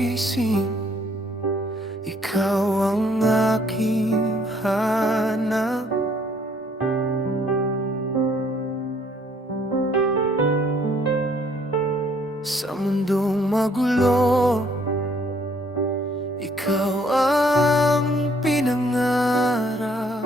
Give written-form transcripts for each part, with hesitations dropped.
gising, ikaw ang aking hanap. Sa mundong magulo, ikaw ang pinangarap.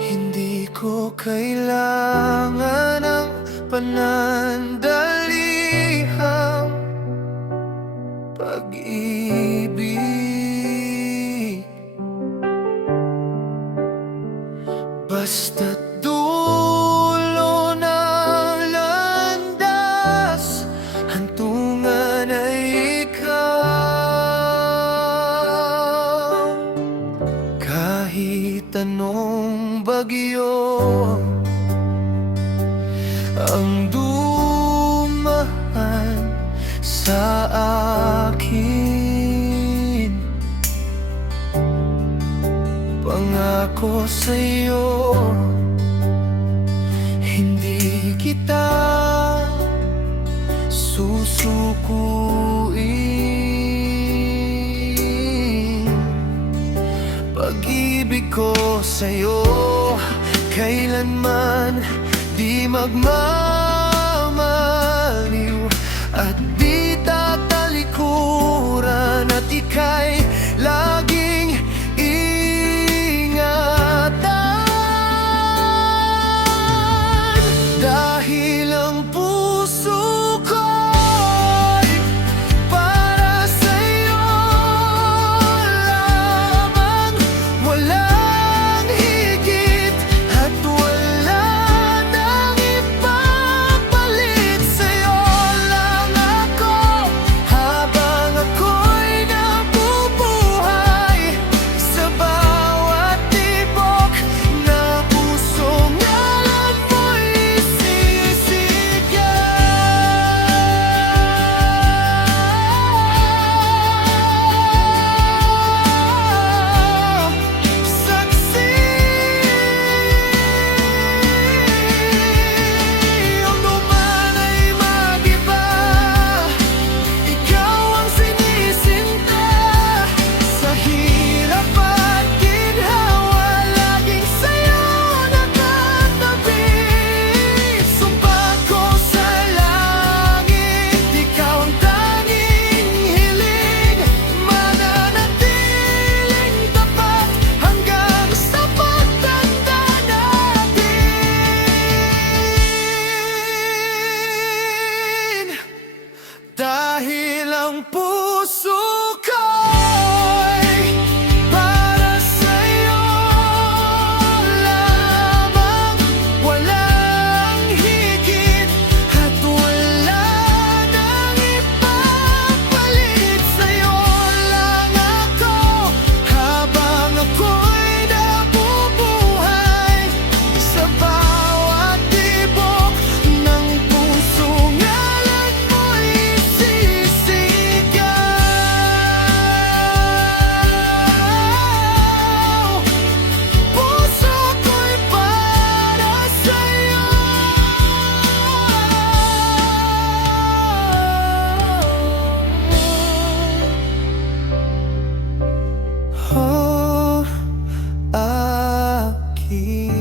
Hindi ko kailangan ng panandalihang pag-ibig, basta't dulo ng landas, hantungan ay ikaw. Kahit anong bagyo ang dumaan sa akin, pangako sa'yo, hindi kita susukuin. Pag-ibig ko sa'yo kailanman di magmamaliw at di tatalikuran, at ika'y laging ingatan. Dahil ang puso ko'y para sa'yo lamang, walang higit at wala nang ipapalit. Sa'yo lang ako habang ako'y nabubuhay, sa bawat tibok na pusong ngalan mo'y isisigaw. Saksi ang duman ay mag-iba, ikaw ang sinisinta. Sa hirap at ginhawa, laging sa'yo nakatabi. Sumpa ko sa langit, ikaw ang tanging hiling, mananatiling tapat hanggang sa pagtanda natin. Dahil ang puso ko'y para sa'yo lamang, walang higit at wala nang ipapalit. Sa'yo lang ako habang ako'y nabubuhay, sa bawat tibok ng puso ngalan mo'y isisigaw. Puso ko'y para sa'yo. Oh, aking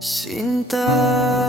sinta.